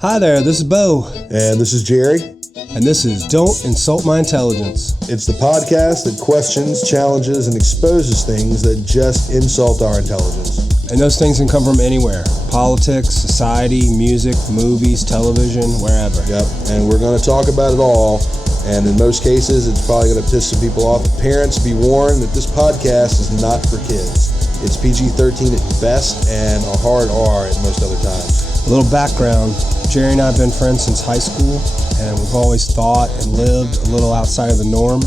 Hi there, this is Bo. And this is Jerry. And this is Don't Insult My Intelligence. It's the podcast that questions, challenges, and exposes things that just insult our intelligence. And those things can come from anywhere. Politics, society, music, movies, television, wherever. Yep, and we're going to talk about it all. And in most cases, it's probably going to piss some people off. Parents, be warned that this podcast is not for kids. It's PG-13 at best and a hard R at most other times. A little background. Jerry and I have been friends since high school, and we've always thought and lived a little outside of the norm,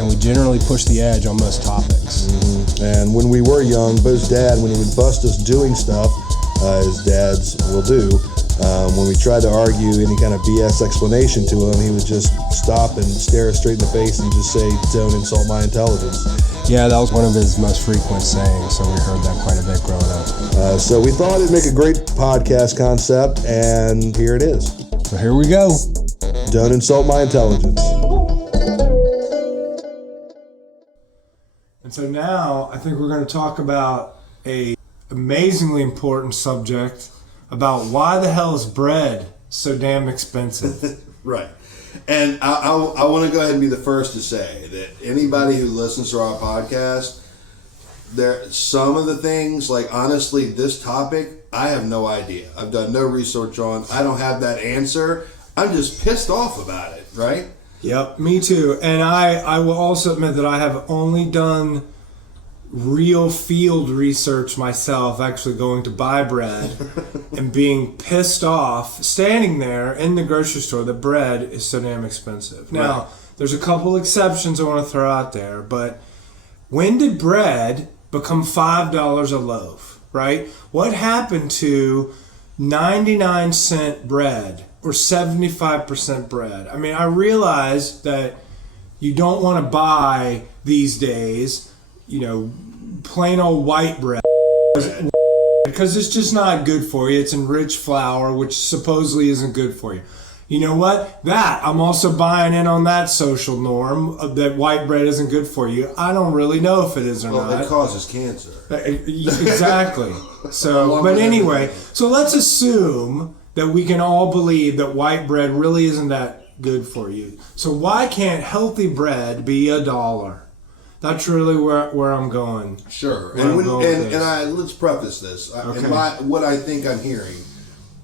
and we generally push the edge on most topics. Mm-hmm. And when we were young, Bo's dad, when he would bust us doing stuff, as dads will do, when we tried to argue any kind of BS explanation to him, he would just stop and stare us straight in the face and just say, "Don't insult my intelligence." Yeah, that was one of his most frequent sayings, so we heard that quite a bit growing up. So we thought it'd make a great podcast concept, and here it is. So here we go. Don't insult my intelligence. And so now I think we're going to talk about a amazingly important subject about why the hell is bread so damn expensive. Right. And I want to go ahead and be the first to say that anybody who listens to our podcast, some of the things, like honestly, this topic, I have no idea. I've done no research on. I don't have that answer. I'm just pissed off about it, right? Yep, me too. And I will also admit that I have only done real field research myself, actually going to buy bread and being pissed off standing there in the grocery store that bread is so damn expensive. Now, Right. There's a couple exceptions I want to throw out there, but when did bread become $5 a loaf, right? What happened to 99-cent bread or 75% bread? I mean, I realize that you don't want to buy these days, plain old white bread because it's just not good for you. It's enriched flour, which supposedly isn't good for you. You know what? I'm also buying in on that social norm that white bread isn't good for you. I don't really know if it is or not. It causes cancer. Exactly. So, but anyway, so let's assume that we can all believe that white bread really isn't that good for you. So why can't healthy bread be $1? That's really where I'm going. Sure. Let's preface this. Okay. What I think I'm hearing,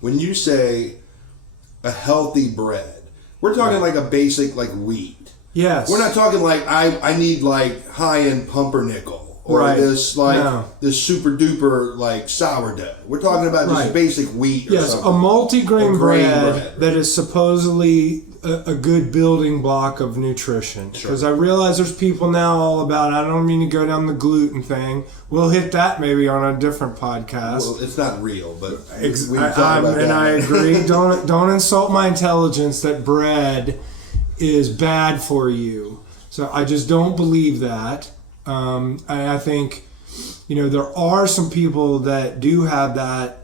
when you say a healthy bread, we're talking like a basic like wheat. Yes. We're not talking like I need like high-end pumpernickel or Right. this super duper like sourdough. We're talking about just Right. basic wheat or Yes, something. a multi-grain A grain bread that is supposedly a good building block of nutrition. Because I realize there's people now all about, I don't mean to go down the gluten thing. We'll hit that maybe on a different podcast. Well, it's not real, but we can talk I about that. I agree. Don't insult my intelligence that bread is bad for you. So I just don't believe that. And I think, there are some people that do have that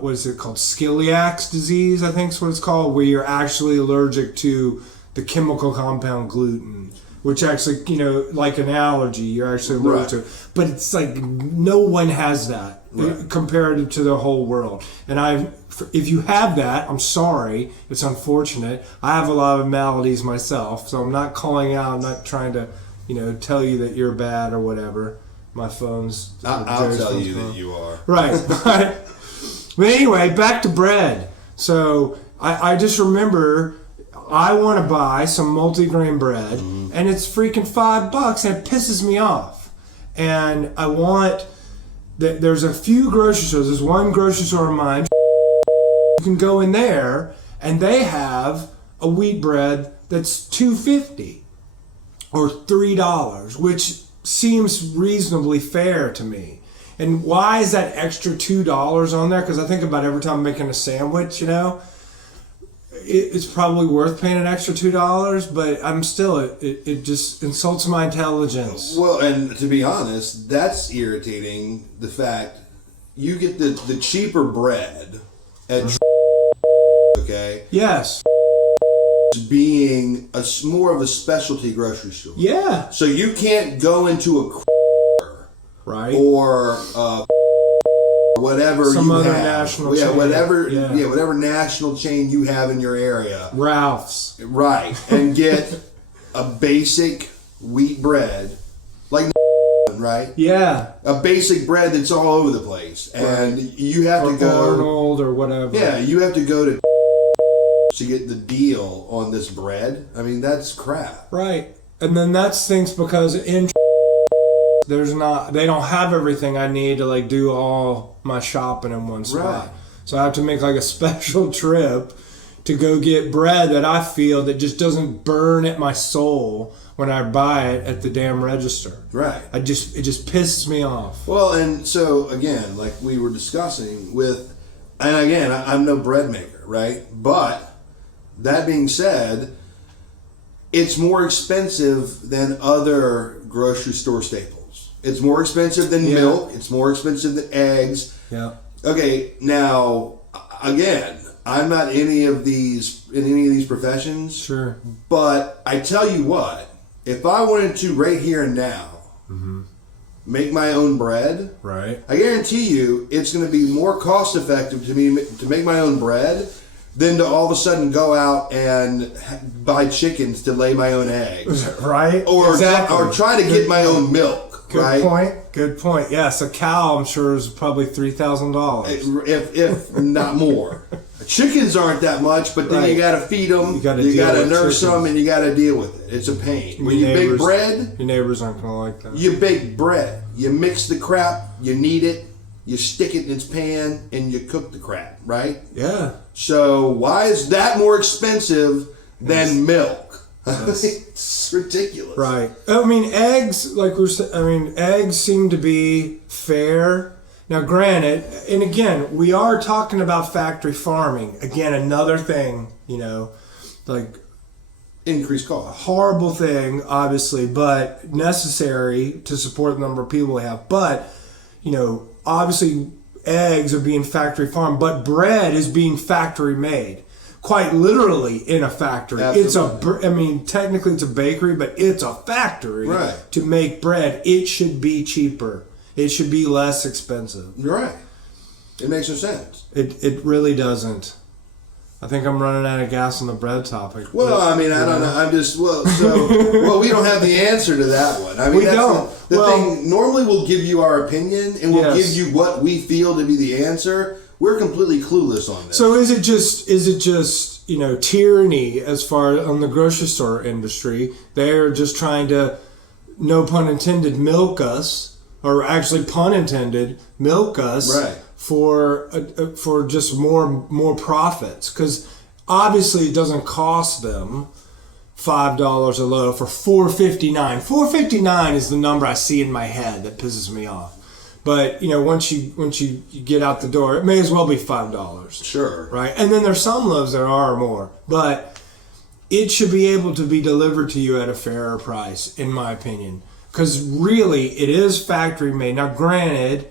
what is it called? Celiac disease, I think is what it's called, where you're actually allergic to the chemical compound gluten, which actually, like an allergy, you're actually allergic to. But it's like no one has that comparative to the whole world. And if you have that, I'm sorry. It's unfortunate. I have a lot of maladies myself, so I'm not calling out. I'm not trying to, tell you that you're bad or whatever. My phone's... I'll tell you that you are. Right. But anyway, back to bread. So I just remember I want to buy some multigrain bread, and it's freaking $5, and it pisses me off. And I want... There's a few grocery stores. There's one grocery store of mine. You can go in there, and they have a wheat bread that's $2.50 or $3, which seems reasonably fair to me. And why is that extra $2 on there? Because I think about every time I'm making a sandwich, it's probably worth paying an extra $2, but I'm still, it just insults my intelligence. Well, and to be honest, that's irritating, the fact you get the cheaper bread at okay? Yes. Being more of a specialty grocery store. Yeah. So you can't go into a Right. or whatever Some you other have. national yeah, chain. whatever national chain you have in your area. Ralph's. Right. And get a basic wheat bread, like right? Yeah. A basic bread that's all over the place. And you have Or to go Arnold or whatever. Yeah, you have to go to get the deal on this bread. I mean, that's crap. Right. And then that stinks because in they don't have everything I need to like do all my shopping in one spot. Right. So I have to make like a special trip to go get bread that I feel that just doesn't burn at my soul when I buy it at the damn register. Right. It just pisses me off. Well, and so again, like we were discussing with, and again, I'm no bread maker, right? But that being said, it's more expensive than other grocery store staples. It's more expensive than milk. It's more expensive than eggs. Yeah. Okay, now again, I'm not in any of these professions. Sure. But I tell you what, if I wanted to right here and now make my own bread, Right. I guarantee you it's going to be more cost effective to me to make my own bread than to all of a sudden go out and buy chickens to lay my own eggs. Right. Or exactly. or try to get my own milk. Good right? point. Good point. Yes, a cow I'm sure is probably $3,000. If not more. Chickens aren't that much, but then you got to feed them, you got to nurse them, and you got to deal with it. It's a pain. When you bake bread, your neighbors aren't gonna like that. You bake bread. You mix the crap. You knead it. You stick it in its pan, and you cook the crap. Right? Yeah. So why is that more expensive than milk? Yes. It's ridiculous. Right. I mean, eggs, like we're saying, I mean, eggs seem to be fair. Now, granted, and again, we are talking about factory farming. Again, another thing, like Increased cost. horrible thing, obviously, but necessary to support the number of people we have. But, obviously, eggs are being factory farmed, but bread is being factory made. Quite literally in a factory. Absolutely. Technically it's a bakery, but it's a factory to make bread. It should be cheaper. It should be less expensive. You're right. It makes no sense. It really doesn't. I think I'm running out of gas on the bread topic. Well, I don't know. I'm just, we don't have the answer to that one. I mean, We don't. The thing, normally we'll give you our opinion and we'll give you what we feel to be the answer. We're completely clueless on this. So is it just tyranny as far on the grocery store industry? They're just trying to, no pun intended, milk us, or actually pun intended, milk us for just more profits. Because obviously it doesn't cost them $5 a loaf or $4.59. $4.59 is the number I see in my head that pisses me off. But once you get out the door, it may as well be $5. Sure. Right? And then there's some loaves that are more. But it should be able to be delivered to you at a fairer price, in my opinion. Because really, it is factory made. Now, granted,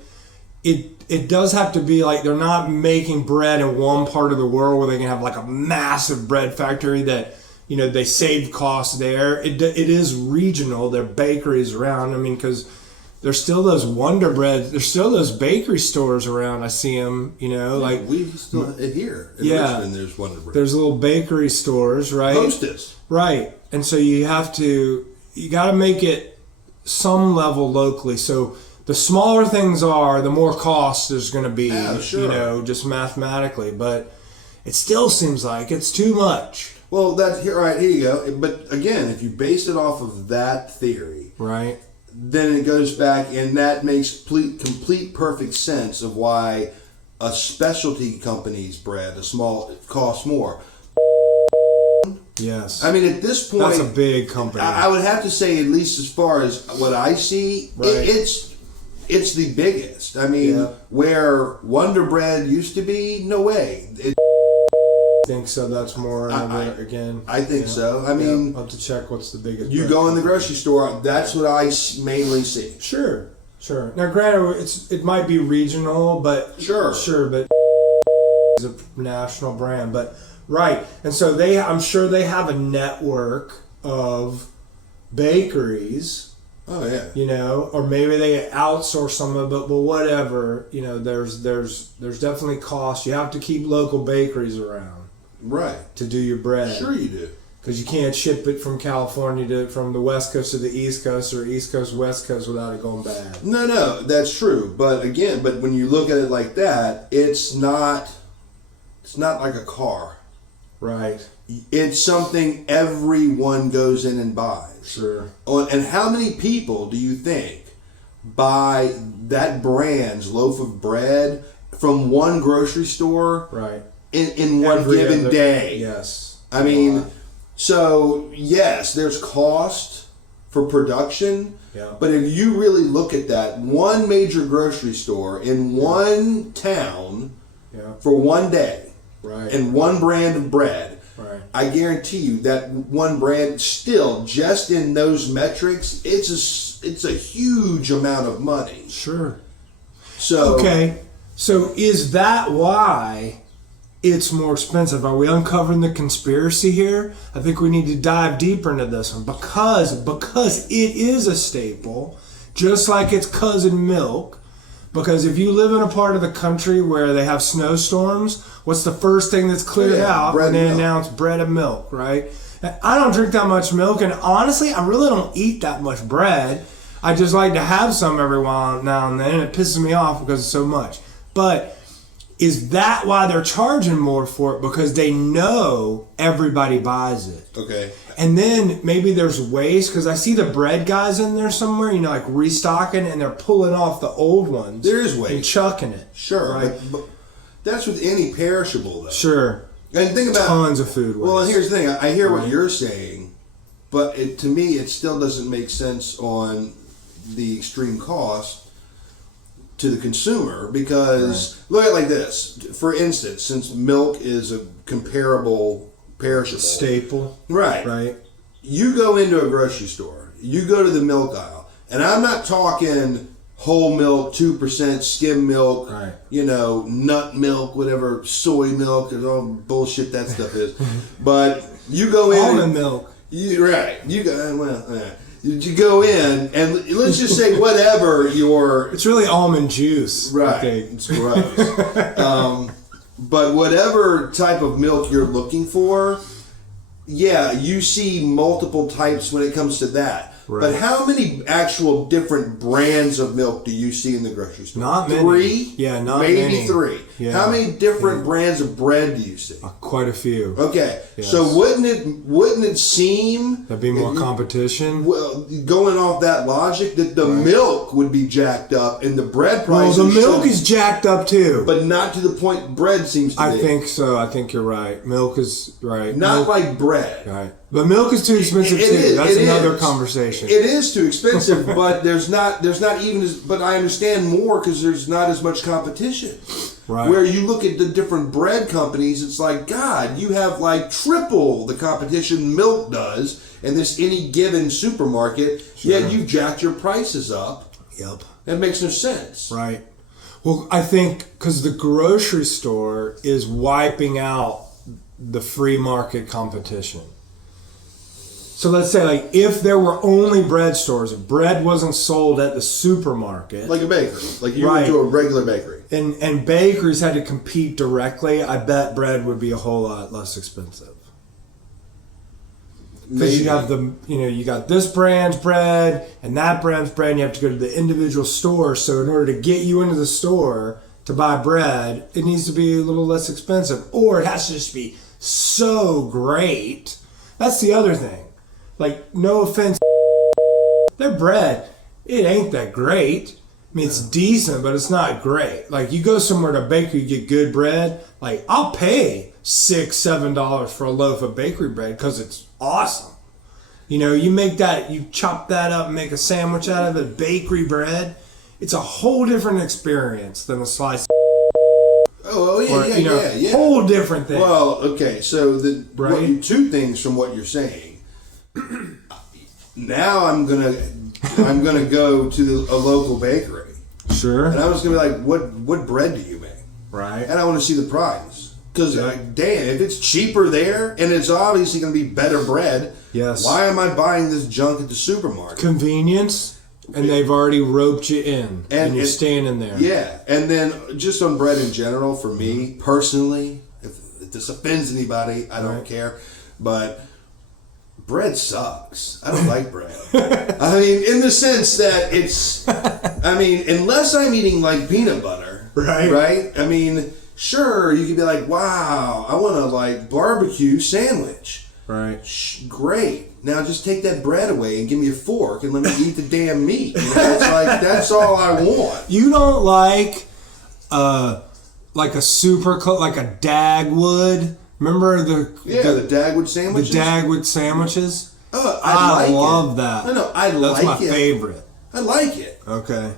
it does have to be like they're not making bread in one part of the world where they can have like a massive bread factory that, they save costs there. It is regional. There are bakeries around. because there's still those Wonder Bread. There's still those bakery stores around. I see them, like... We still here in Richmond, there's Wonder Bread. There's little bakery stores, right? Hostess. Right. And so you got to make it some level locally. So the smaller things are, the more cost there's going to be, just mathematically. But it still seems like it's too much. Well, here you go. But again, if you base it off of that theory... Right. Then it goes back, and that makes complete perfect sense of why a specialty company's bread, costs more. Yes. At this point, that's a big company. I would have to say, at least as far as what I see, it's the biggest. Where Wonder Bread used to be, no way. I think so. That's more again. I think so. I'll have to check what's the biggest. You go in the grocery store. That's what I mainly see. Sure. Now, granted, it might be regional, but sure, but it's a national brand. But right, and so I'm sure they have a network of bakeries Oh yeah. You know, or maybe they outsource some of it, but whatever. You know, there's definitely cost. You have to keep local bakeries around, Right. to do your bread. Sure you do. Because you can't ship it from California from the West Coast to the East Coast or East Coast West Coast without it going bad. No, that's true. But again, when you look at it like that, it's not like a car. Right. It's something everyone goes in and buys. Sure. And how many people do you think buy that brand's loaf of bread from one grocery store Right. in one given day? Yes. I mean, so yes, there's cost for production, Yeah. but if you really look at that, one major grocery store in one town Yeah. for one day Right. and one brand of bread, Right. I guarantee you that one brand still, just in those metrics, it's a huge amount of money. Sure. So Okay. So is that why it's more expensive? Are we uncovering the conspiracy here? I think we need to dive deeper into this one because it is a staple, just like its cousin milk. Because if you live in a part of the country where they have snowstorms, what's the first thing that's cleared out when they announce bread and milk, right? And I don't drink that much milk, and honestly, I really don't eat that much bread. I just like to have some every now and then, and it pisses me off because it's so much. But is that why they're charging more for it? Because they know everybody buys it. okay, And then maybe there's waste, because I see the bread guys in there somewhere, you know, like restocking, and they're pulling off the old ones. there is waste. And chucking it. Sure, Right? but that's with any perishable though. Sure. And think about Tons of food waste. Well, and here's the thing. I hear what Right. you're saying, but to me, it still doesn't make sense on the extreme cost to the consumer because look at it like this. For instance, since milk is a comparable perishable Staple. right? Right. You go into a grocery store, you go to the milk aisle, and I'm not talking whole milk, 2% skim milk, Right. you know, nut milk, whatever, soy milk, and all bullshit that stuff is. But you go in, Almond milk. You go well. You go in, and let's just say whatever your It's really almond juice. right, I think. it's gross. But whatever type of milk you're looking for, yeah, you see multiple types when it comes to that. Right. But how many actual different brands of milk do you see in the grocery store? Not many. 3? Yeah, not maybe many. 3. Yeah. How many different brands of bread do you see? Quite a few. Okay, Yes. so wouldn't it seem That'd be more competition. well, going off that logic, that the milk would be jacked up and the bread Well, prices the milk should- is jacked up too. but not to the point bread seems to be. I think so. I think you're right. Milk is right. Not milk, like bread. right. But milk is too expensive It too. is, That's it another is. conversation. It is too expensive, but there's not even as. But I understand more because there's not as much competition. Right. Where you look at the different bread companies, it's like God, you have like triple the competition milk does in this any given supermarket. Yet you've jacked your prices up. Yep. That makes no sense. Right. Well, I think because the grocery store is wiping out the free market competition. So let's say, like, if there were only bread stores, if bread wasn't sold at the supermarket, Like a bakery, like you Right. went to a regular bakery. and bakeries had to compete directly, I bet bread would be a whole lot less expensive. Because you have you got this brand's bread and that brand's bread, and you have to go to the individual store. So in order to get you into the store to buy bread, it needs to be a little less expensive, or it has to just be so great. That's the other thing. Like, no offense, their bread, it ain't that great. I mean, it's decent, but it's not great. Like, you go somewhere to a bakery, you get good bread. Like, I'll pay $6-7 for a loaf of bakery bread because it's awesome. You know, you make that, you chop that up and make a sandwich out of it, bakery bread. It's a whole different experience than a slice. Oh yeah, Or, yeah. Whole different thing. Well, okay, so Right. 2 things from what you're saying. Now I'm gonna go to a local bakery, Sure. and I was gonna be like, what bread do you make? Right. And I want to see the price because damn, if it's cheaper there and it's obviously gonna be better bread, Yes. why am I buying this junk at the supermarket? Convenience. And they've already roped you in, and you're it, standing there. Yeah, and then just on bread in general, for me personally, if this offends anybody, I don't care, but bread sucks. I don't like bread. I mean, in the sense that unless I'm eating like peanut butter, right? I mean, sure, you could be like, wow, I want a like barbecue sandwich. Right. Great. Now just take that bread away and give me a fork and let me eat the damn meat. You know, it's like, that's all I want. You don't like a like a Dagwood? Remember the Dagwood sandwiches? The Dagwood sandwiches? Oh, I love that. No, That's my favorite. I like it. Okay.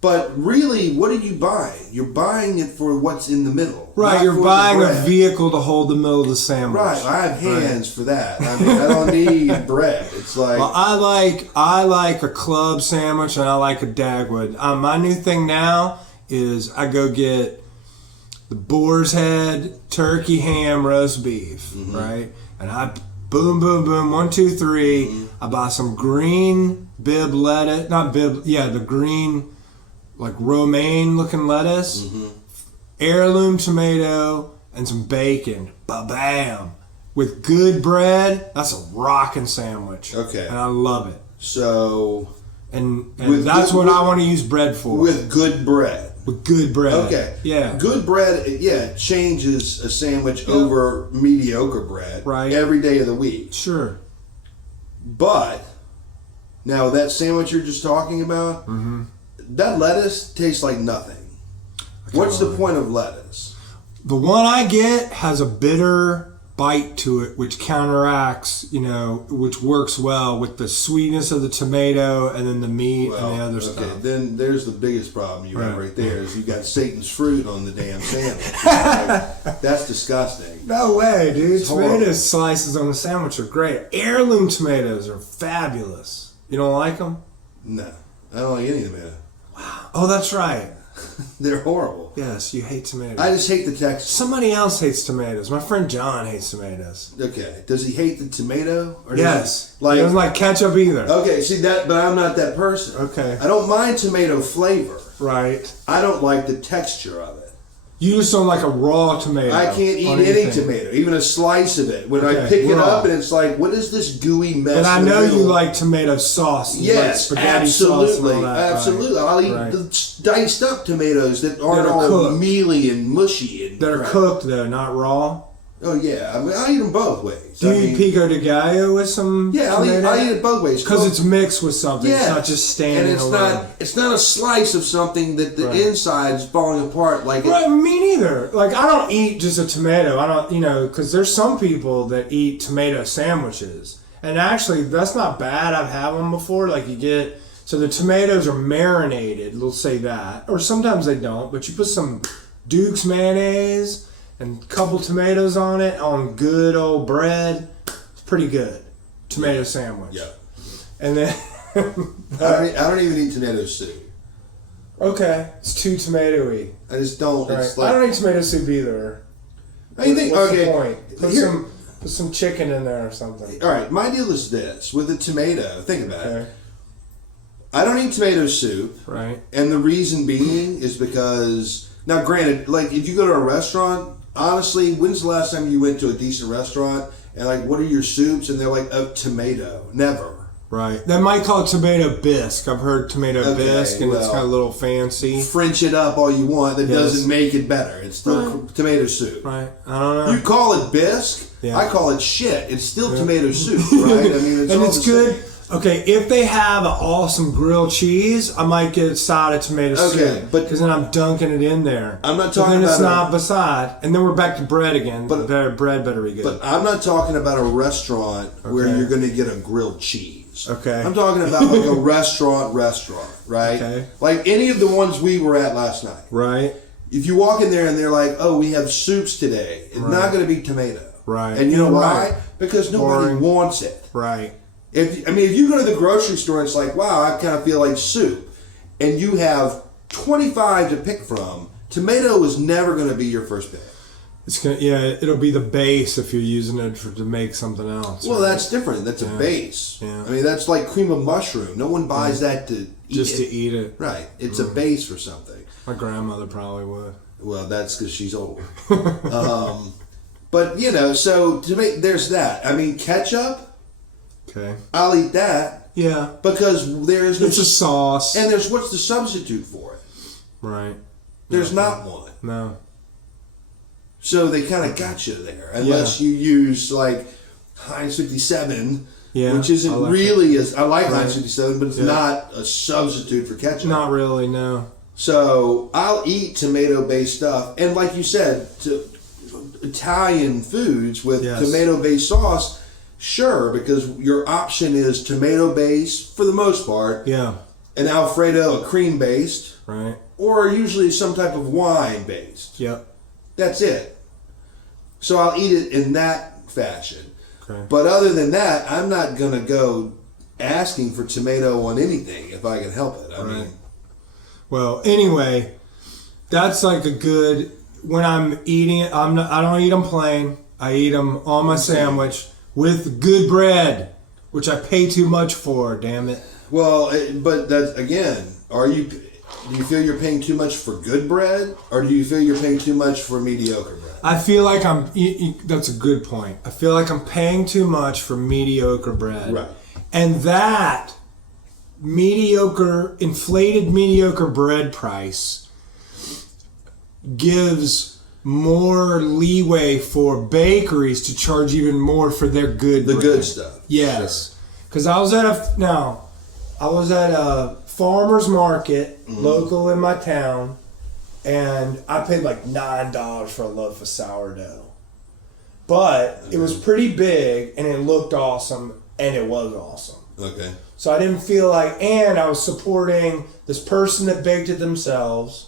But really, what are you buying? You're buying it for what's in the middle. Right, you're buying a vehicle to hold the middle of the sandwich. Right, I have hands for that. I mean, I don't need bread. It's like... Well, I like a club sandwich and I like a Dagwood. My new thing now is I go get the boar's head, turkey, ham, roast beef, right? And I boom, 1, 2, 3. I buy some green bib lettuce, the green, like romaine looking lettuce, heirloom tomato, and some bacon. Ba-bam! With good bread, that's a rockin' sandwich. Okay. And I love it. So... And that's what I want to use bread for. With good bread. With good bread. Okay. Yeah. Good bread, changes a sandwich over mediocre bread. Right. Every day of the week. Sure. But, now that sandwich you're just talking about, that lettuce tastes like nothing. What's the point of lettuce? The one I get has a bitter bite to it, which counteracts, which works well with the sweetness of the tomato and then the meat and the other stuff. Then there's the biggest problem you have right there is you got Satan's fruit on the damn sandwich. That's disgusting. No way, dude. Tomato horrible. slices on the sandwich are great. Heirloom tomatoes are fabulous. You don't like them? No, I don't like any tomato. Wow. Oh, that's right. They're horrible. Yes, you hate tomatoes. I just hate the texture. Somebody else hates tomatoes. My friend John hates tomatoes. Okay. Does he hate the tomato? Or Yes. He doesn't like ketchup either. Okay, see that, but I'm not that person. Okay. I don't mind tomato flavor. Right. I don't like the texture of it. You just don't like a raw tomato. I can't eat any tomato, even a slice of it. When I pick it up and it's like, what is this gooey mess? And I know you like tomato sauce. Yes, like spaghetti absolutely, sauce and all that, absolutely. Right. I'll eat the diced up tomatoes that aren't all mealy and mushy and that are cooked though, not raw. Oh yeah, I mean I eat them both ways. Do you eat pico de gallo with some? Yeah, I eat it both ways because it's mixed with something. Yeah. It's not just standing. And it's not a slice of something that the inside's falling apart like. Right, me neither. Like I don't eat just a tomato. I don't, because there's some people that eat tomato sandwiches, and actually that's not bad. I've had one before. Like you get so the tomatoes are marinated. Let's say that, or sometimes they don't. But you put some Duke's mayonnaise and a couple tomatoes on it on good old bread. It's pretty good. Tomato sandwich. Yeah. And then I don't even eat tomato soup. Okay, it's too tomatoey. I just don't. Right. It's like, I don't eat tomato soup either. I think What's okay. the point? Put some chicken in there or something. All right, my deal is this with the tomato. Think about it. Okay. I don't eat tomato soup. Right. And the reason being is because now, granted, like if you go to a restaurant, honestly, when's the last time you went to a decent restaurant and like, what are your soups? And they're like, a tomato. Never. Right. They might call it tomato bisque. I've heard tomato bisque, and it's kind of a little fancy. French it up all you want. That doesn't make it better. It's still tomato soup. Right. I don't know. You call it bisque. Yeah. I call it shit. It's still tomato soup, right? I mean, it's and all it's the good. same. Okay, if they have an awesome grilled cheese, I might get a side of tomato soup. but because then I'm dunking it in there. I'm not talking then about it's not beside, and then we're back to bread again. But bread better be good. But I'm not talking about a restaurant where you're going to get a grilled cheese. Okay. I'm talking about like a restaurant, right? Okay. Like any of the ones we were at last night. Right. If you walk in there and they're like, "Oh, we have soups today," it's not going to be tomato. Right. And you know why? Because nobody wants it. Right. If you go to the grocery store and it's like, wow, I kind of feel like soup, and you have 25 to pick from, tomato is never going to be your first pick. It's gonna, it'll be the base if you're using it to make something else. Well, right? that's different. That's a base. Yeah. I mean, that's like cream of mushroom. No one buys that to to eat it. Right. It's a base for something. My grandmother probably would. Well, that's because she's old. But, so to make, there's that. I mean, ketchup, Okay. I'll eat that Yeah. because there's no... It's a sauce. And there's, what's the substitute for it? Right. There's not one. No. So they kind of got you there. Unless you use, like, Heinz 57, which isn't I like really... I like Heinz 57, but it's Yeah. not a substitute for ketchup. Not really, no. So I'll eat tomato-based stuff. And like you said, Italian foods with tomato-based sauce, sure, because your option is tomato-based for the most part. Yeah. An Alfredo, a cream-based. Right. Or usually some type of wine-based. Yep. That's it. So I'll eat it in that fashion. Okay. But other than that, I'm not going to go asking for tomato on anything if I can help it. I mean... Well, anyway, that's like a good... When I'm eating it, I don't eat them plain. I eat them on my sandwich with good bread, which I pay too much for, damn it. Well, but that's, again, do you feel you're paying too much for good bread, or do you feel you're paying too much for mediocre bread? I feel like that's a good point. I feel like I'm paying too much for mediocre bread. Right. And that inflated mediocre bread price gives more leeway for bakeries to charge even more for their good bread. Good stuff. Yes. Because I was at a farmer's market local in my town, and I paid like $9 for a loaf of sourdough. But it was pretty big, and it looked awesome, and it was awesome. Okay. So I didn't feel like, and I was supporting this person that baked it themselves,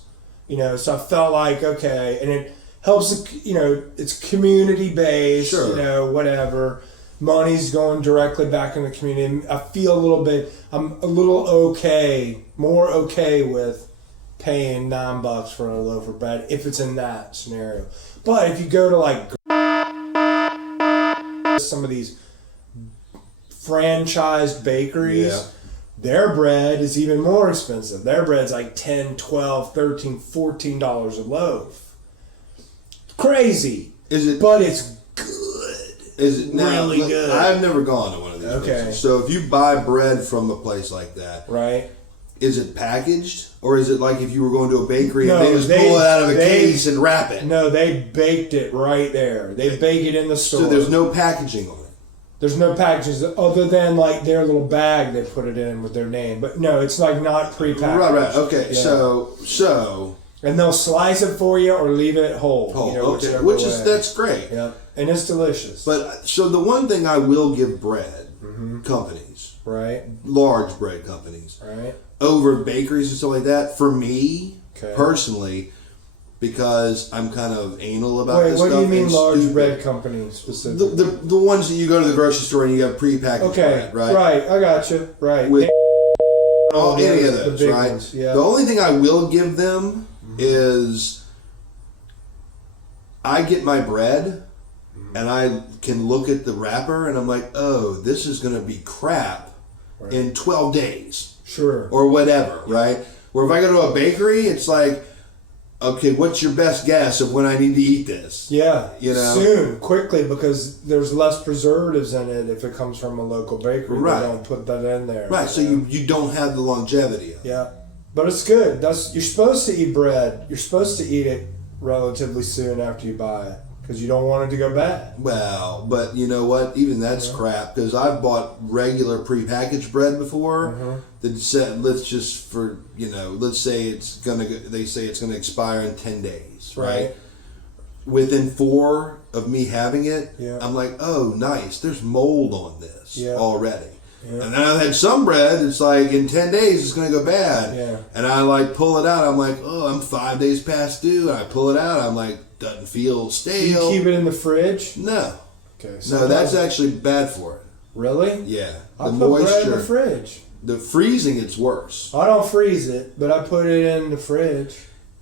so I felt like, okay, and it helps, it's community based, Sure. Whatever. Money's going directly back in the community. I'm a little more okay with paying $9 for a loaf of bread if it's in that scenario. But if you go to like some of these franchised bakeries, their bread is even more expensive. Their bread's like $10, $12, $13, $14 a loaf. Crazy. Is it? But it's Is it now, really good? I've never gone to one of these places. So if you buy bread from a place like that, right? Is it packaged, or is it like if you were going to a bakery and they just pull it out of a case and wrap it? No, they baked it right there. They bake it in the store. So there's no packaging on it. There's no packages other than like their little bag they put it in with their name. But no, it's like not pre-packaged. Right. Okay. Yeah. So. And they'll slice it for you or leave it whole. Okay. That's great. Yeah. And it's delicious. But so the one thing I will give bread companies, right? Large bread companies, right? Over bakeries and stuff like that, for me personally, because I'm kind of anal about this stuff. What do you mean large bread companies specifically? The ones that you go to the grocery store and you have prepackaged bread, right? Right, I got you. Right. With any of those, right? Ones, yeah. The only thing I will give them is I get my bread and I can look at the wrapper and I'm like, oh, this is going to be crap in 12 days. Sure. Or whatever, right? Where if I go to a bakery, it's like, okay, what's your best guess of when I need to eat this? Yeah. Soon, quickly, because there's less preservatives in it if it comes from a local bakery. Right. They don't put that in there. Right, so you don't have the longevity of it. Yeah. But it's good. You're supposed to eat bread. You're supposed to eat it relatively soon after you buy it because you don't want it to go bad. Well, but you know what? Even that's crap because I've bought regular prepackaged bread before that said, let's say they say it's gonna expire in 10 days, right? Within 4 of me having it, I'm like, oh, nice. There's mold on this already. Yeah. And then I've had some bread, it's like in 10 days it's going to go bad. Yeah. And I like pull it out, I'm like, oh, I'm 5 days past due. And I pull it out, I'm like, doesn't feel stale. Do you keep it in the fridge? No. Okay. No, that's actually bad for it. Really? Yeah. I put bread in the fridge. The freezing, it's worse. I don't freeze it, but I put it in the fridge.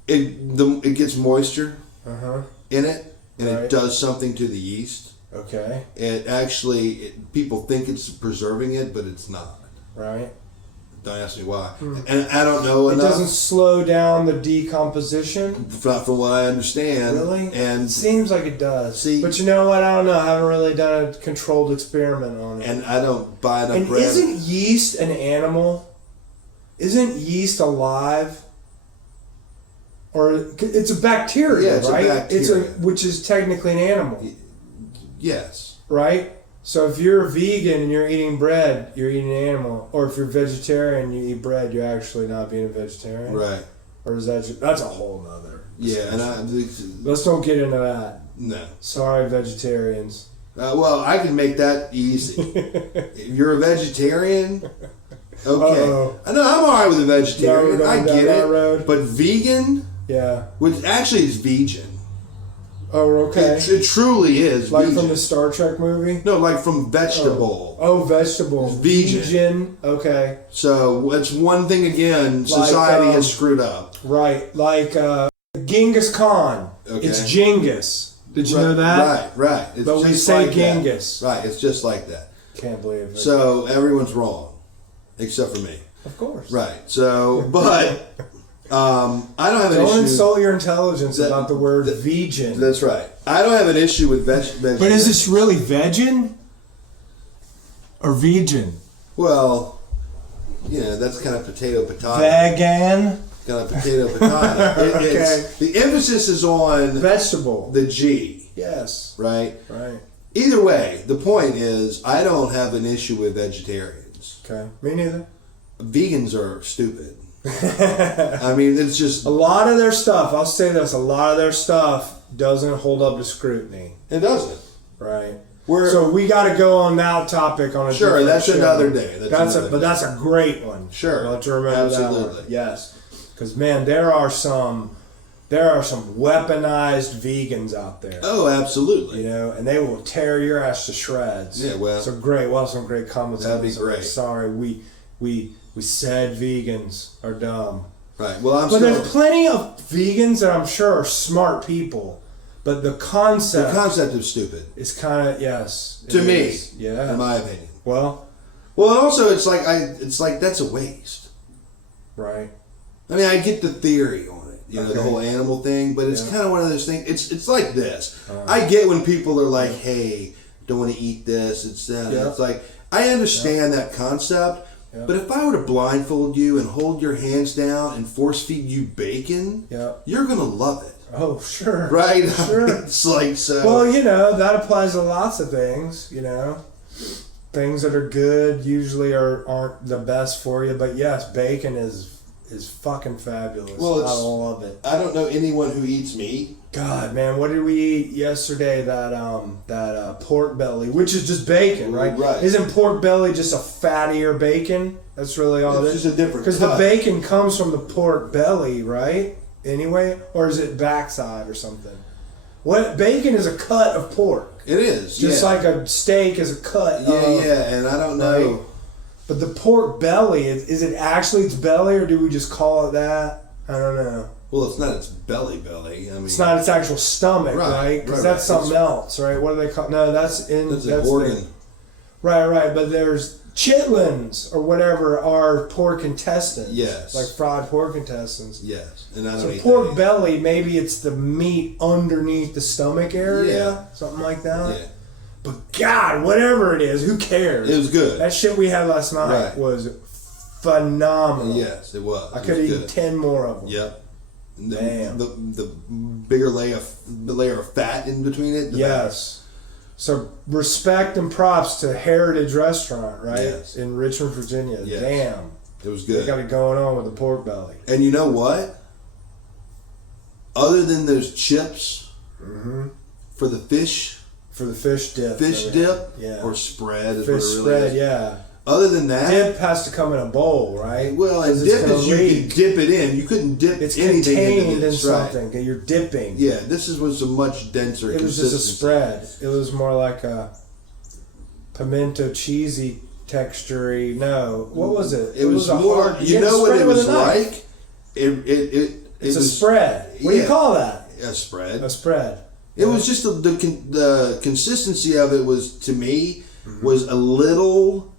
It gets moisture in it. and it does something to the yeast. Okay. People think it's preserving it, but it's not. Right. Don't ask me why. And I don't know It enough. doesn't slow down the decomposition. From what I understand. Really? And it seems like it does. See, but you know what? I don't know. I haven't really done a controlled experiment on it. And I don't buy enough and bread. Isn't yeast an animal? Isn't yeast alive? Or it's a bacteria, Yeah, it's right? a bacteria. Which is technically an animal. Yes. Right? So if you're a vegan and you're eating bread, you're eating an animal. Or if you're vegetarian and you eat bread, you're actually not being a vegetarian. Right. Or is that that's a whole nother discussion. Let's don't get into that. No. Sorry, vegetarians. Well, I can make that easy. If you're a vegetarian, okay. Uh-oh. I know I'm all right with a vegetarian. I get it. Road. But vegan, yeah, which actually is vegan. Oh, okay. It truly is. Like vegan. from the Star Trek movie? No, like from vegetable. Oh, vegetable. Vegan. Okay. So it's one thing again. Society has screwed up. Right, like Genghis Khan. Okay. It's Genghis. Did you know that? Right. It's but we just say like Genghis. That. Right. It's just like that. Can't believe it. So everyone's wrong, except for me. Of course. Right. So, but I don't have an issue. Don't insult your intelligence about the word vegan. That's right. I don't have an issue with vegetarian. But is this really vegan or vegan? Well, that's kind of potato. Vegan. Kind of potato. Okay. The emphasis is on vegetable. The G. Yes. Right. Right. Either way, the point is, I don't have an issue with vegetarians. Okay. Me neither. Vegans are stupid. I mean, it's just a lot of their stuff. I'll say this: a lot of their stuff doesn't hold up to scrutiny. It doesn't. Right. So we got to go on that topic on a sure. That's show. Another day. But that's a great one. Sure. I'll have to remember Absolutely. that one. Yes, because man, there are some weaponized vegans out there. Oh, absolutely. And they will tear your ass to shreds. Yeah. Well. So great. Well, some great comments. That'd be great. Sorry, we said vegans are dumb. Right. Well, there's plenty of vegans that I'm sure are smart people, but the concept is stupid. It's kind of to me. Yeah. In my opinion. Well, also it's like that's a waste. Right. I mean, I get the theory on it, the whole animal thing, but it's kind of one of those things. It's like this. I get when people are like, "Hey, don't want to eat this." It's that. Yeah. It's like I understand that concept. Yeah. But if I were to blindfold you and hold your hands down and force feed you bacon, you're going to love it. Oh, sure. Right? Sure. It's like so. Well, that applies to lots of things, Things that are good usually aren't the best for you. But yes, bacon is fucking fabulous. Well, I love it. I don't know anyone who eats meat. God, man, what did we eat yesterday? That pork belly, which is just bacon, right? Right. Isn't pork belly just a fattier bacon? That's really all it is. It's just a different because the bacon comes from the pork belly, right? Anyway, or is it backside or something? What bacon is a cut of pork. It is, just like a steak is a cut. And I don't know. Right? But the pork belly is it actually its belly, or do we just call it that? I don't know. Well, it's not its belly. I mean, it's not its actual stomach, right? Because that's something else, right? What do they call? No, that's an organ. Right. But there's chitlins or whatever are pork intestines. Yes. Like fried pork intestines. Yes. And I don't so eat pork that belly, maybe it's the meat underneath the stomach area, something like that. Yeah. But God, whatever it is, who cares? It was good. That shit we had last night was phenomenal. Yes, it was. I could have eaten 10 more of them. Yep. Damn. The bigger layer of fat in between it. Yes. So respect and props to Heritage Restaurant, right? Yes. In Richmond, Virginia. Yes. Damn. It was good. They got it going on with the pork belly. And you know what? Other than those chips for the fish. For the fish dip. Or spread is fish what it really spread, is. Yeah. Other than that, dip has to come in a bowl, right? Well, and dip is you can dip it in. You couldn't dip anything contained in this, in something. Right. You're dipping. Yeah, this was a much denser. It was just a spread. It was more like a pimento cheesy texture-y. No, what was it? It was more. You know what it was like? It's a spread. What do you call that? A spread. A spread. It was just the consistency of it was, to me, was a little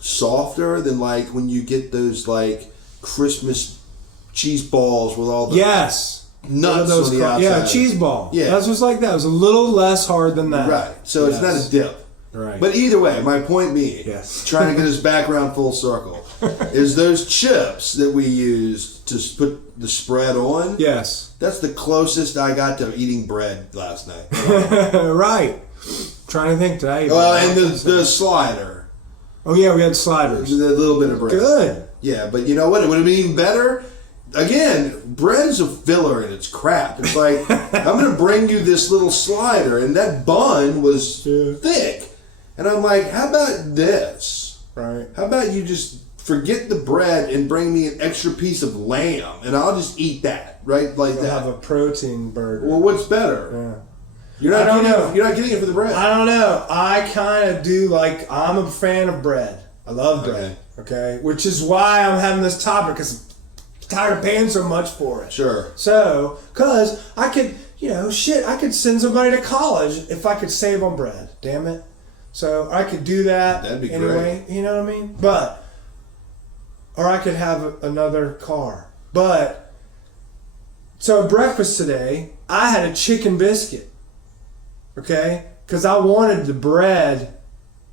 softer than like when you get those like Christmas cheese balls with all the nuts on the outside. Yeah, cheese ball. Yeah. That's just like that. It was a little less hard than that. Right. So it's not a dip. Right. But either way, my point being, trying to get us back around full circle, is those chips that we used to put the spread on. Yes. That's the closest I got to eating bread last night. Right. Trying to think today. Well, and the slider. Oh yeah, we had sliders. A little bit of bread. Good. Yeah, but you know what? It would have been even better. Again, bread is a filler and it's crap. It's like, I'm going to bring you this little slider, and that bun was thick. And I'm like, how about this? Right. How about you just forget the bread and bring me an extra piece of lamb, and I'll just eat that, right? Like We'll that. have a protein burger. Well, what's better? Yeah. You're not getting it for the bread. I don't know. I kind of do like, I'm a fan of bread. I love bread. Okay. Which is why I'm having this topic, because I'm tired of paying so much for it. Sure. So, because I could, I could send somebody to college if I could save on bread. Damn it. So I could do that. That'd be anyway. great. You know what I mean? Or I could have another car. But, so at breakfast today, I had a chicken biscuit. Okay? Because I wanted the bread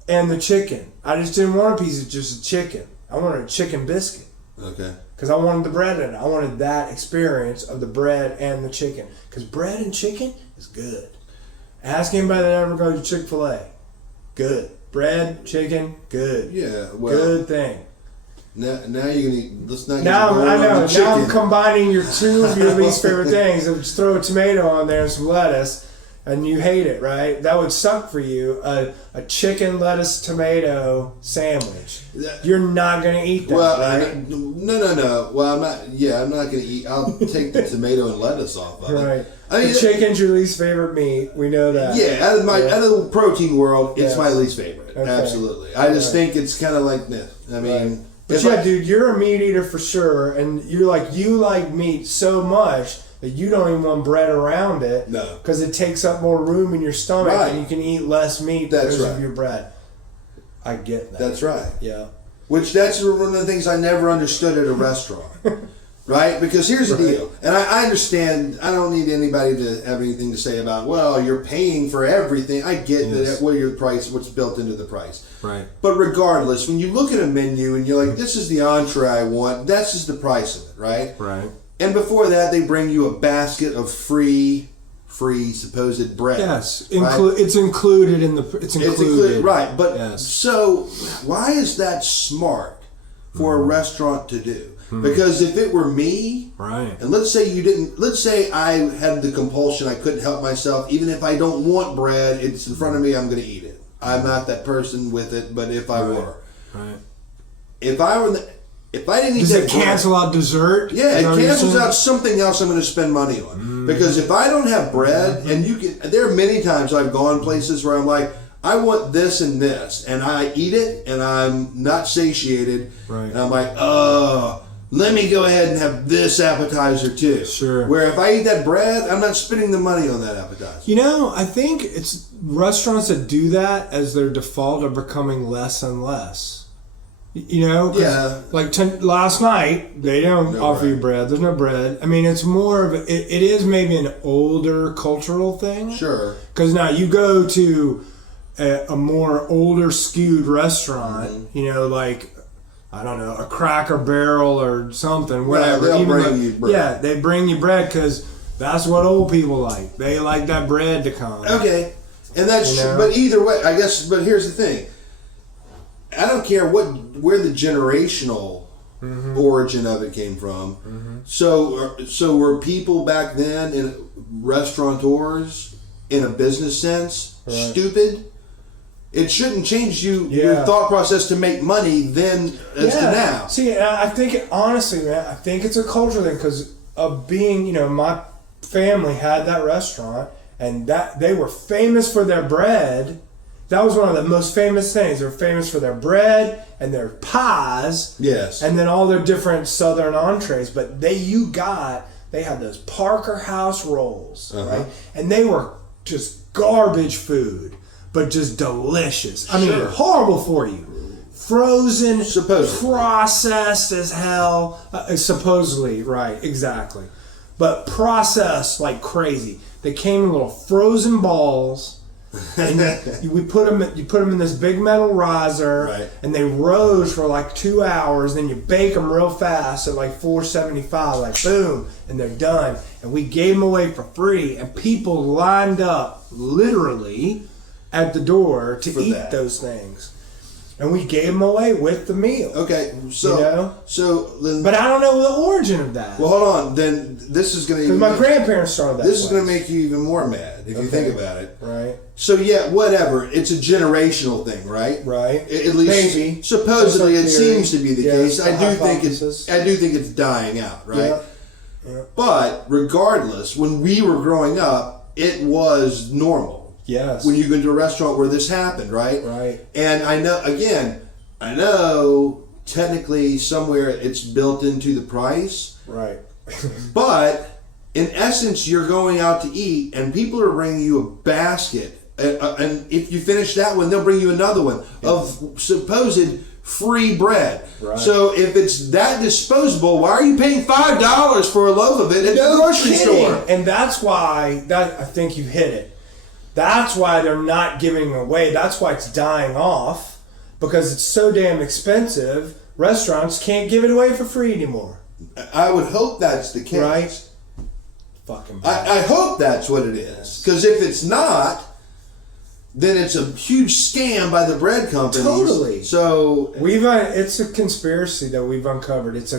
and the chicken. I just didn't want a piece of just a chicken. I wanted a chicken biscuit. Okay. Because I wanted the bread in it. I wanted that experience of the bread and the chicken. Because bread and chicken is good. Ask anybody that ever goes to Chick-fil-A. Good. Bread, chicken, good. Yeah, well. Good thing. Now you're going to eat, let's not get Now going I on know. the chicken. Now I'm combining two of your least favorite things. And just throw a tomato on there and some lettuce, and you hate it, right? That would suck for you. A chicken, lettuce, tomato sandwich. You're not going to eat that, right? No. Well, I'm not going to eat. I'll take the tomato and lettuce off of it. Right. I mean, the chicken's your least favorite meat. We know that. Yeah, out of the protein world, it's my least favorite. Okay. Absolutely. I just think it's kind of like this. I mean, but dude, you're a meat eater for sure, and you like meat so much that you don't even want bread around it. No. Because it takes up more room in your stomach, and you can eat less meat because of your bread. I get that. That's right. Yeah. That's one of the things I never understood at a restaurant. Right? Because here's the deal. And I understand, I don't need anybody to have anything to say about, well, you're paying for everything. I get that, what's built into the price. Right. But regardless, when you look at a menu and you're like, this is the entree I want, that's just the price of it, right? Right. And before that, they bring you a basket of free supposed bread. Yes. Right? It's included in the... It's included. Right. But so why is that smart for a restaurant to do? Because if it were me, right, and let's say I had the compulsion, I couldn't help myself, even if I don't want bread, it's in front of me, I'm going to eat it. I'm not that person with it, but if I were. Right. If I didn't eat Does that it cancel out dessert? Yeah, it cancels out something else I'm going to spend money on. Because if I don't have bread, and there are many times I've gone places where I'm like, I want this and this, and I eat it, and I'm not satiated, and I'm like, let me go ahead and have this appetizer too. Sure. Where if I eat that bread, I'm not spending the money on that appetizer. I think it's restaurants that do that as their default are becoming less and less. Yeah. Like last night, they don't offer you bread. There's no bread. I mean, it's more of it is maybe an older cultural thing. Sure. Because now you go to a more older skewed restaurant, like, I don't know, a Cracker Barrel or something, whatever. They'll bring you bread. Yeah, they bring you bread because that's what old people like. They like that bread to come. Okay, and that's true. But either way, I guess. But here's the thing: I don't care where the generational origin of it came from. So were people back then in restaurateurs in a business sense stupid? It shouldn't change your thought process to make money then as to now. See, I think, honestly, man, I think it's a culture thing because of being, my family had that restaurant and that they were famous for their bread. That was one of the most famous things. They were famous for their bread and their pies. Yes. And then all their different southern entrees. But they had those Parker House rolls, right? And they were just garbage food, but just delicious. I mean, Sure. horrible for you. Frozen, Supposedly. processed as hell. Supposedly, right, exactly. But processed like crazy. They came in little frozen balls, and you put them in this big metal riser, Right. and they rose for like 2 hours. Then you bake them real fast at like 475, like boom, and they're done. And we gave them away for free, and people lined up literally at the door to eat that. those things. And we gave them away with the meal. Okay, so You know? so then, But I don't know the origin of that. well, hold on. Then this is gonna. Because my grandparents started that. This is place. gonna make you even more mad if you Okay. think about it. Right. So yeah, whatever. It's a generational thing, right? Right. At least Maybe. supposedly it That's our theory. seems to be the Yeah, case. it's the I do hypothesis. think it's dying out, right? Yeah. Yeah. But regardless, when we were growing up, it was normal. Yes. When you go into a restaurant where this happened, right? Right. And I know technically somewhere it's built into the price, Right. but in essence, you're going out to eat and people are bringing you a basket. And if you finish that one, they'll bring you another one of supposed free bread. Right. So if it's that disposable, why are you paying $5 for a loaf of it at the grocery Kidding. store? And that's why I think you hit it. That's why they're not giving away. That's why it's dying off, because it's so damn expensive. Restaurants can't give it away for free anymore. I would hope that's the case. Right. Fucking. I hope that's what it is. Because if it's not, then it's a huge scam by the bread companies. Totally. So It's a conspiracy that we've uncovered. It's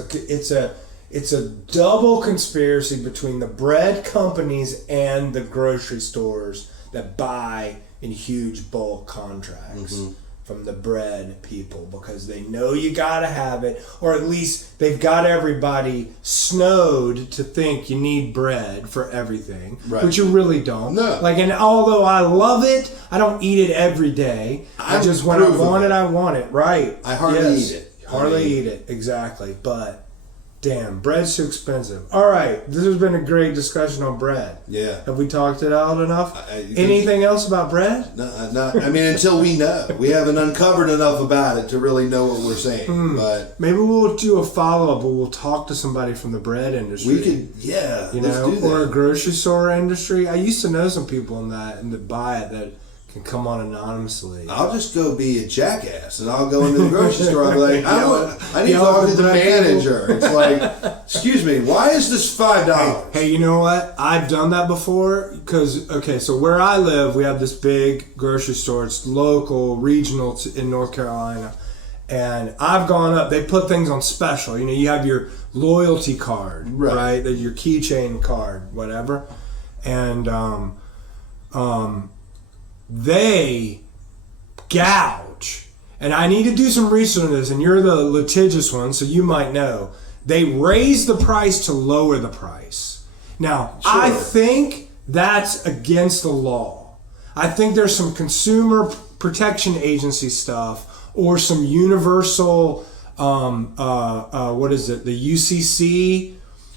a double conspiracy between the bread companies and the grocery stores that buy in huge bulk contracts from the bread people, because they know you gotta have it, or at least they've got everybody snowed to think you need bread for everything, Right. which you really don't. No. Like, and although I love it, I don't eat it every day. I I'm just, when I proof of want it. it, I want it. Right. I hardly Yes. eat it. Hardly eat it. Exactly. But damn, bread's too expensive. All right, this has been a great discussion on bread. yeah. Have we talked it out enough? I- Anything else about bread? No, not. I mean, until we know, we haven't uncovered enough about it to really know what we're saying. But Maybe we'll do a follow up where we'll talk to somebody from the bread industry. we could, yeah, you let's know, do that. or a grocery store industry. I used to know some people in that buy it that can come on anonymously. I'll just go be a jackass, and I'll go into the grocery store. I'll be like, I need to Yell talk at to the the bread people. manager. It's like, excuse me, why is this $5? Hey, you know what? I've done that before because, okay, so where I live, we have this big grocery store. It's local, regional in North Carolina. And I've gone up, they put things on special. You know, you have your loyalty card, right? Your keychain card, whatever. And they gouge. And I need to do some research on this, and you're the litigious one, so you might know. They raise the price to lower the price. Now, I think that's against the law. I think there's some consumer protection agency stuff or some universal, what is it, the UCC,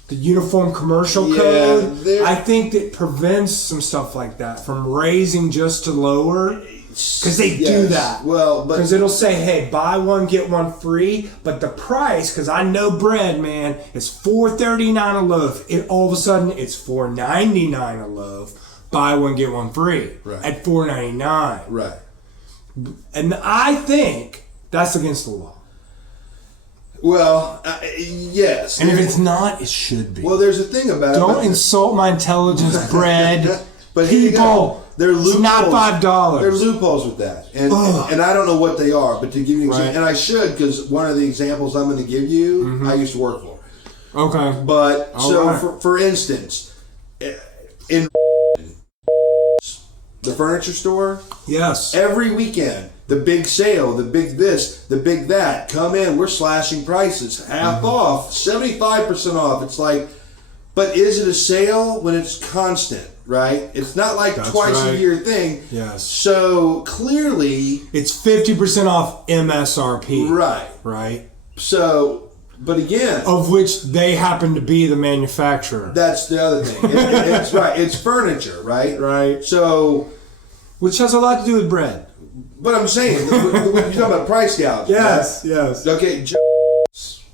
the Uniform Commercial Code. I think that prevents some stuff like that from raising just to lower. Because they do that. Well, but because it'll say, hey, buy one, get one free. But the price, because I know bread, man, is $4.39 a loaf. All of a sudden, it's $4.99 a loaf. Buy one, get one free at $4.99. right. And I think that's against the law. Well, yes. And if it's not, it should be. Well, there's a thing about it. Don't insult my intelligence, bread. But here you go. People, There are it's loopholes. not $5. There are loopholes with that, and I don't know what they are. But to give you an example, and I should, because one of the examples I'm going to give you, I used to work for. Okay. But All right. for instance, in the furniture store, Yes. every weekend, the big sale, the big this, the big that, come in, we're slashing prices, half off, 75% off. It's like, but is it a sale when it's constant, right? It's not like That's twice right. a year thing. Yes. So clearly, It's 50% off MSRP. right. Right. So But again, of which they happen to be the manufacturer. that's the other thing. It's right. It's furniture, right? Right. So, Which has a lot to do with bread. but I'm saying, when you're talking about price gouging. Yes. Okay,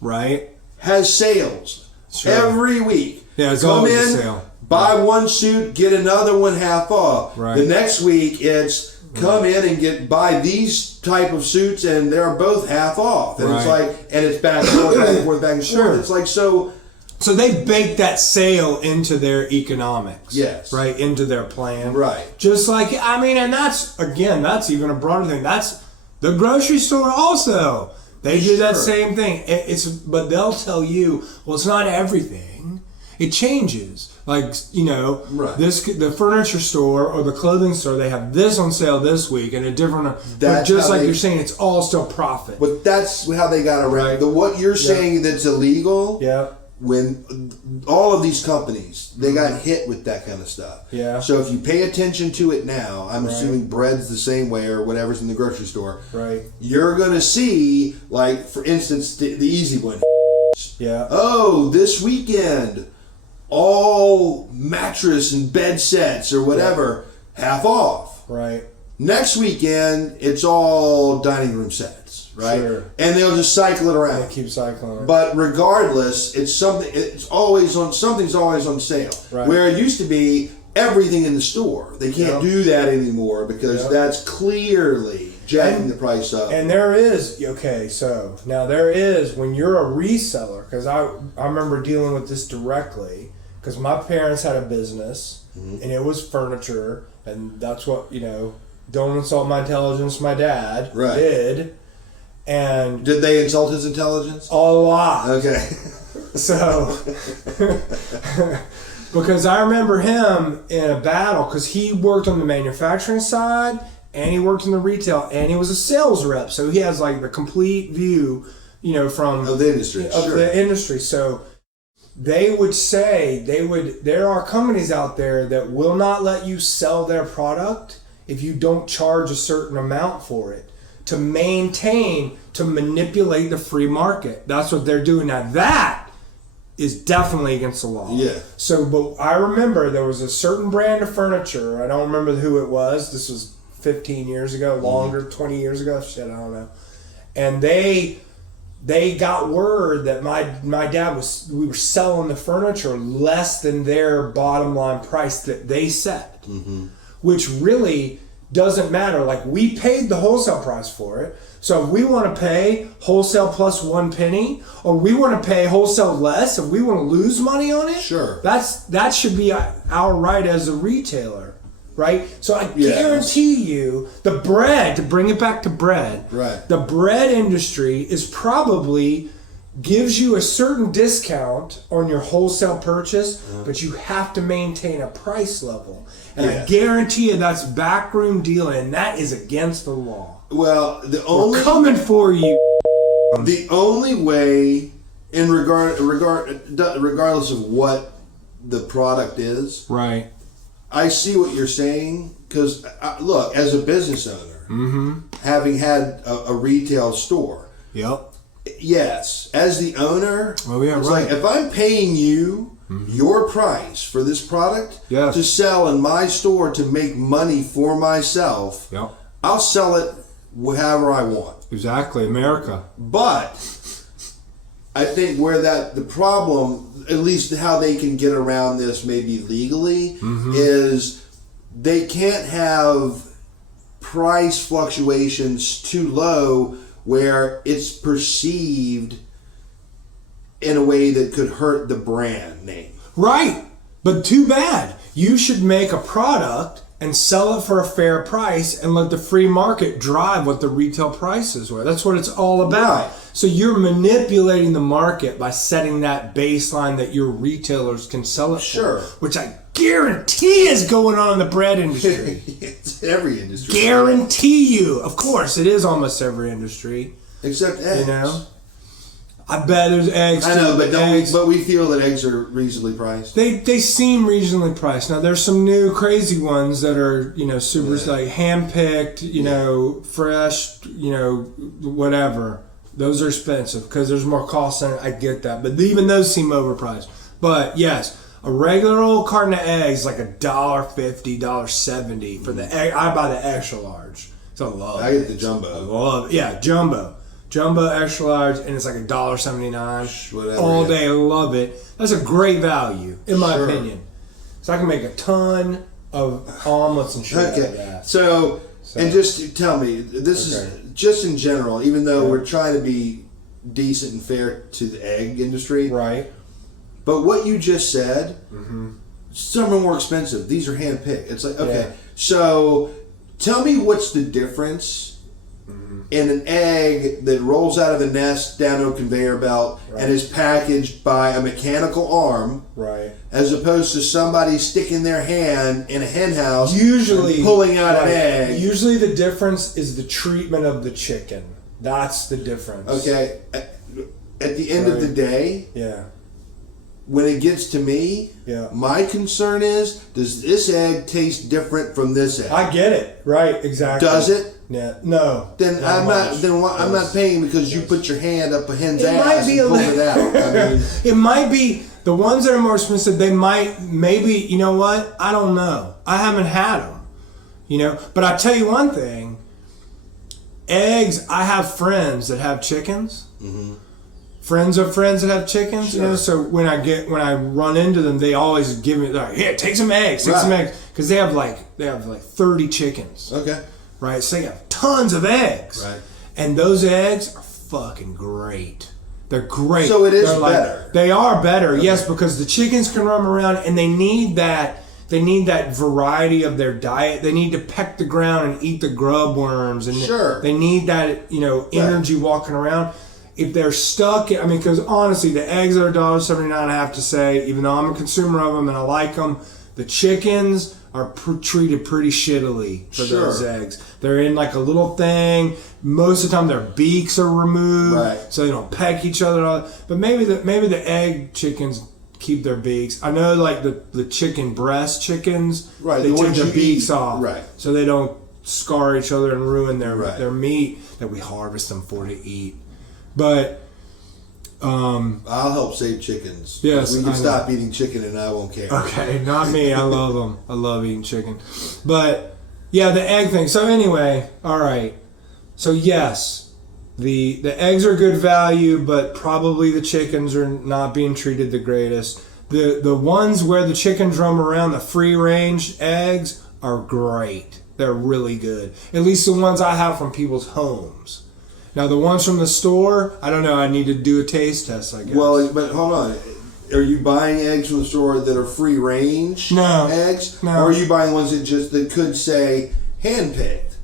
Right. has sales every week. Yeah, it's Come always in, a sale. buy one suit, get another one half off. Right. The next week, it's come in and buy these type of suits, and they're both half off. And it's Right. like, and it's back and forth, back and forth, back and Sure. forth. It's like, so. So they bake that sale into their economics. Yes. Right? Into their plan. Right. Just like, I mean, and that's even a broader thing. That's the grocery store also. They do that Sure. same thing. But they'll tell you, well, it's not everything. It changes. Like, Right. the furniture store or the clothing store, they have this on sale this week and a different. But That's just how like they- you're saying, it's all still profit. But that's how they got around. Right. What you're saying that's illegal. Yeah. When all of these companies, they got hit with that kind of stuff. Yeah. So if you pay attention to it now, I'm Right. assuming bread's the same way or whatever's in the grocery store. Right. You're gonna see, like for instance, the easy one. Yeah. Oh, this weekend, all mattress and bed sets or whatever half off. Right. Next weekend, it's all dining room sets, right? Sure. And they'll just cycle it around. They keep cycling it. But regardless, something's always on sale. Right. Where it used to be everything in the store. They can't Yeah. do that anymore because Yeah. that's clearly jacking the price up. And there is, when you're a reseller, because I remember dealing with this directly, because my parents had a business, and it was furniture, and that's what, don't insult my intelligence, my dad Right. did. And Did they insult his intelligence? a lot. Okay. So, because I remember him in a battle, because he worked on the manufacturing side, and he worked in the retail, and he was a sales rep. So he has like the complete view, from Of the industry, of sure. the industry. So they would say there are companies out there that will not let you sell their product if you don't charge a certain amount for it to manipulate the free market. That's what they're doing. Now that is definitely against the law. Yeah. So, but I remember there was a certain brand of furniture. I don't remember who it was. This was 15 years ago, longer, 20 years ago. Shit, I don't know. And they got word that my dad we were selling the furniture less than their bottom line price that they set, which really doesn't matter. Like, we paid the wholesale price for it. So if we want to pay wholesale plus 1 penny, or we want to pay wholesale less, if we want to lose money on it, Sure. that should be our right as a retailer, right? So I Yes. guarantee you, the bread, to bring it back to bread, Right. the bread industry is probably gives you a certain discount on your wholesale purchase, but you have to maintain a price level. And Yeah. I guarantee you that's backroom dealing, and that is against the law. Well, We're coming for you. the only way, regardless of what the product is, Right. I see what you're saying, because look, as a business owner, having had a retail store, Yep. yes, as the owner, Oh, yeah, it's right. like if I'm paying you your price for this product Yes. to sell in my store to make money for myself, Yep. I'll sell it however I want. Exactly. America. But I think where the problem, at least how they can get around this maybe legally, is they can't have price fluctuations too low where it's perceived in a way that could hurt the brand name. Right. But too bad. You should make a product and sell it for a fair price and let the free market drive what the retail prices were. That's what it's all about. Right. So you're manipulating the market by setting that baseline that your retailers can sell it Sure. for, which I guarantee is going on in the bread industry. It's every industry. Guarantee you. Of course, it is almost every industry. Except eggs. You know? I bet there's eggs. I know, too, but eggs, we feel that eggs are reasonably priced. They seem reasonably priced. Now there's some new crazy ones that are super like hand picked, fresh, whatever. Those are expensive because there's more cost in it. I get that, but even those seem overpriced. But yes, a regular old carton of eggs like $1.50, $1.70 for the egg. I buy the extra large. So I love I get the jumbo. I love it. Yeah, jumbo extra large, and it's like $1.79 Whatever, all yeah. day. I love it. That's a great value in my Sure. opinion. So I can make a ton of omelets and shit like Okay, that. so and just tell me, this Okay. is just in general, even though Yeah. we're trying to be decent and fair to the egg industry, Right. but what you just said, some of them are expensive. These are hand picked. It's like, okay, Yeah. so tell me what's the difference in an egg that rolls out of the nest down to a conveyor belt and is packaged by a mechanical arm, Right. as opposed to somebody sticking their hand in a hen house Usually and pulling out an right. egg. Usually the difference is the treatment of the chicken. That's the difference. Okay, at the end of the day, Yeah. when it gets to me, Yeah. my concern is, does this egg taste different from this egg? I get it. Right. Exactly. Does it? Yeah. No. Then I'm much. not. Then why, I'm not paying because you put your hand up a hen's It might ass be and a pulled little. it out. I mean, It might be the ones that are more expensive. They might, maybe. You know what? I don't know. I haven't had them. You know, but I tell you one thing. Eggs. I have friends that have chickens. Friends of friends that have chickens. You know, Sure. so when I run into them, they always give me like, here, take some eggs, take some Right. eggs, because they have like 30 chickens. okay. Right, so they have tons of eggs. Right. And those eggs are fucking great. They're great. So it is They're better. They are better, yes, because the chickens can roam around and they need that variety of their diet. They need to peck the ground and eat the grub worms, and Sure. they need that, energy walking around. If they're stuck, because honestly, the eggs that are $1.79, I have to say, even though I'm a consumer of them and I like them, the chickens are treated pretty shittily for Sure. those eggs. They're in like a little thing. Most of the time, their beaks are removed, Right. so they don't peck each other. But maybe the egg chickens keep their beaks. I know, like the chicken breast chickens, Right, they the take ones their you beaks eat. off, Right. so they don't scar each other and ruin their Right. their meat that we harvest them for to eat. But I'll help save chickens. Yes, we I can know. stop eating chicken and I won't care. okay, not me. I love them. I love eating chicken. But yeah, the egg thing. So anyway, all right. So yes, the eggs are good value, but probably the chickens are not being treated the greatest. The ones where the chickens roam around, the free range eggs are great. They're really good. At least the ones I have from people's homes. Now the ones from the store, I don't know. I need to do a taste test, I guess. Well, but hold on. Are you buying eggs from the store that are free range No. eggs? No. Or are you buying ones that could say hand picked?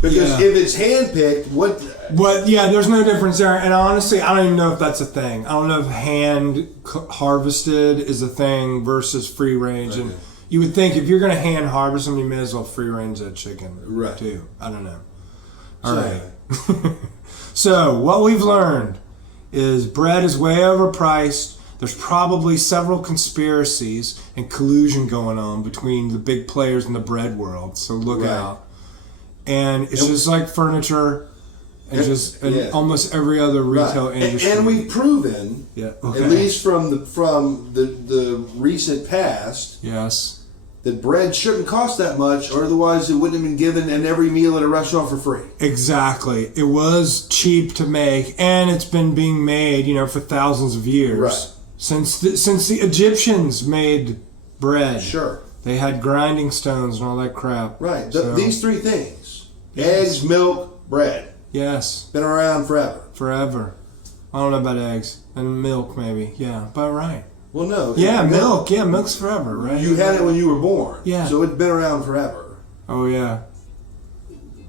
Because Yeah. if it's hand picked, what? But yeah, there's no difference there. And honestly, I don't even know if that's a thing. I don't know if hand harvested is a thing versus free range. And Okay. you would think if you're going to hand harvest them, you may as well free range that chicken Right. too. I don't know. All right. So what we've learned is bread is way overpriced. There's probably several conspiracies and collusion going on between the big players in the bread world. So look Right. out. And it's just like furniture and Yeah. almost every other retail Right. industry. And we've proven, Yeah, okay. at least from the recent past, Yes. that bread shouldn't cost that much, or otherwise it wouldn't have been given in every meal at a restaurant for free. Exactly. It was cheap to make, and it's been being made, for thousands of years. Right. Since the Egyptians made bread. Sure. They had grinding stones and all that crap. Right. So, These three things: Yes. eggs, milk, bread. yes, Been around forever. forever. I don't know about eggs and milk, maybe. Yeah, but right. Well, no. Yeah, milk. Yeah, milk's forever, right? You had it when you were born. Yeah. So it's been around forever. Oh yeah.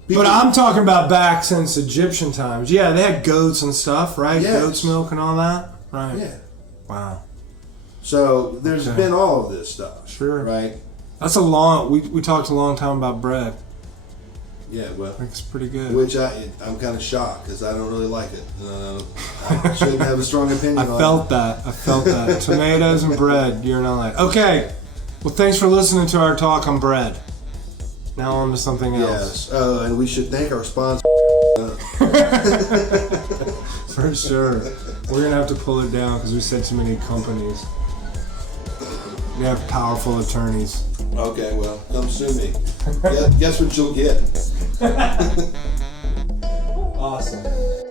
People- But I'm talking about back since Egyptian times. Yeah, they had goats and stuff, right? Yes. Goat's milk and all that. Right. Yeah. Wow. So there's Okay. been all of this stuff. Sure. Right. That's a long. We talked a long time about bread. Yeah. Well. It's pretty good. Which I'm kind of shocked because I don't really like it. I shouldn't have a strong opinion I on felt that. I felt that. Tomatoes and bread. You're not like. Okay. Well, thanks for listening to our talk on bread. Now on to something it. else. Yes. And we should thank our sponsor. For sure. We're going to have to pull it down because we said too many companies. We have powerful attorneys. Okay, well, come sue me. Guess what you'll get. Awesome.